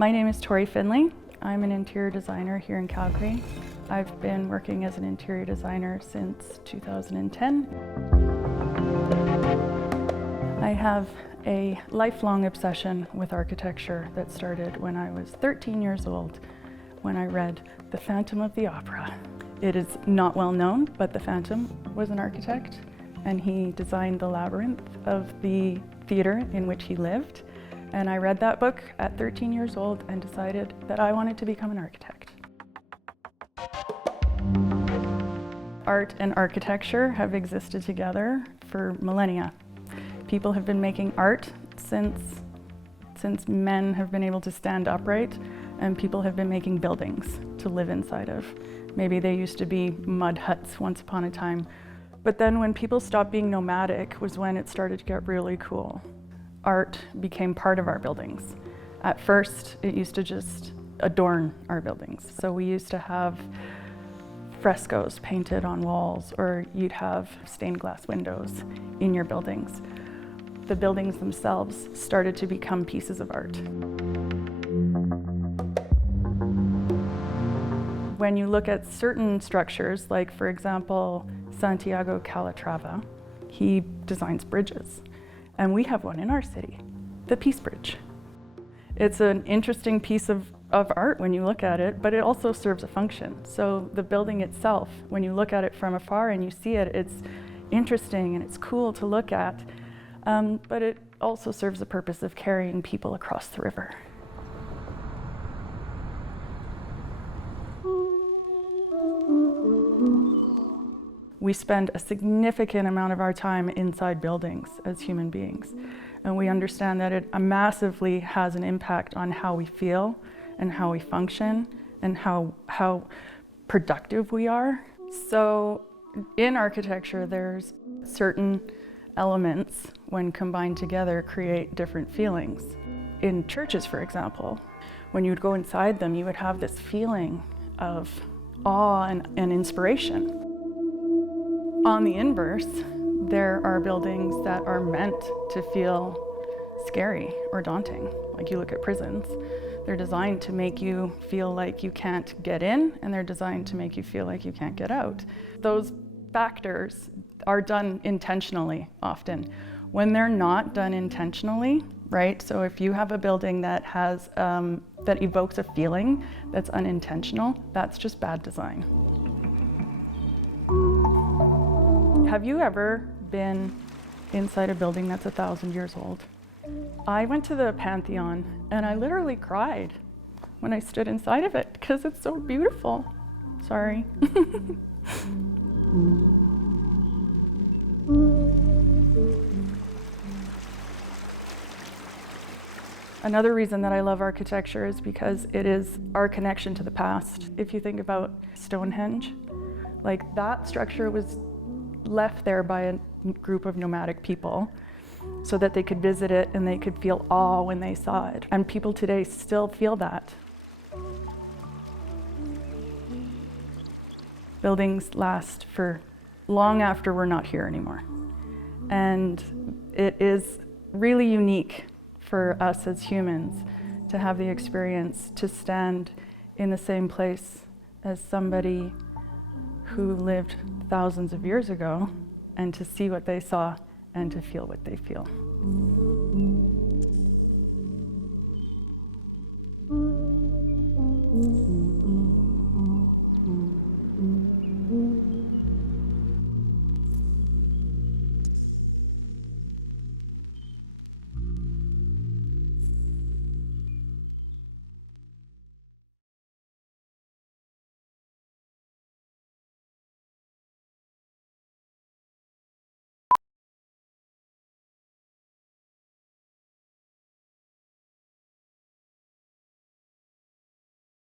My name is Tori Finley. I'm an interior designer here in Calgary. I've been working as an interior designer since 2010. I have a lifelong obsession with architecture that started when I was 13 years old, when I read The Phantom of the Opera. It is not well known, but the Phantom was an architect, and he designed the labyrinth of the theater in which he lived. And I read that book at 13 years old and decided that I wanted to become an architect. Art and architecture have existed together for millennia. People have been making art since men have been able to stand upright, and people have been making buildings to live inside of. Maybe they used to be mud huts once upon a time. But then when people stopped being nomadic was when it started to get really cool. Art became part of our buildings. At first, it used to just adorn our buildings. So we used to have frescoes painted on walls, or you'd have stained glass windows in your buildings. The buildings themselves started to become pieces of art. When you look at certain structures, like for example, Santiago Calatrava, he designs bridges. And we have one in our city, the Peace Bridge. It's an interesting piece of art when you look at it, but it also serves a function. So the building itself, when you look at it from afar and you see it, it's interesting and it's cool to look at, but it also serves the purpose of carrying people across the river. We spend a significant amount of our time inside buildings as human beings, and we understand that it massively has an impact on how we feel and how we function and how productive we are. So in architecture, there's certain elements, when combined together, create different feelings. In churches, for example, when you'd go inside them, you would have this feeling of awe and inspiration. On the inverse, there are buildings that are meant to feel scary or daunting. Like you look at prisons, they're designed to make you feel like you can't get in, and they're designed to make you feel like you can't get out. Those factors are done intentionally often. When they're not done intentionally, right? So if you have a building that has, that evokes a feeling that's unintentional, that's just bad design. Have you ever been inside a building that's 1,000 years old? I went to the Pantheon and I literally cried when I stood inside of it because it's so beautiful. Sorry. Another reason that I love architecture is because it is our connection to the past. If you think about Stonehenge, like that structure was left there by a group of nomadic people so that they could visit it and they could feel awe when they saw it. And people today still feel that. Buildings last for long after we're not here anymore. And it is really unique for us as humans to have the experience to stand in the same place as somebody who lived thousands of years ago, and to see what they saw and to feel what they feel.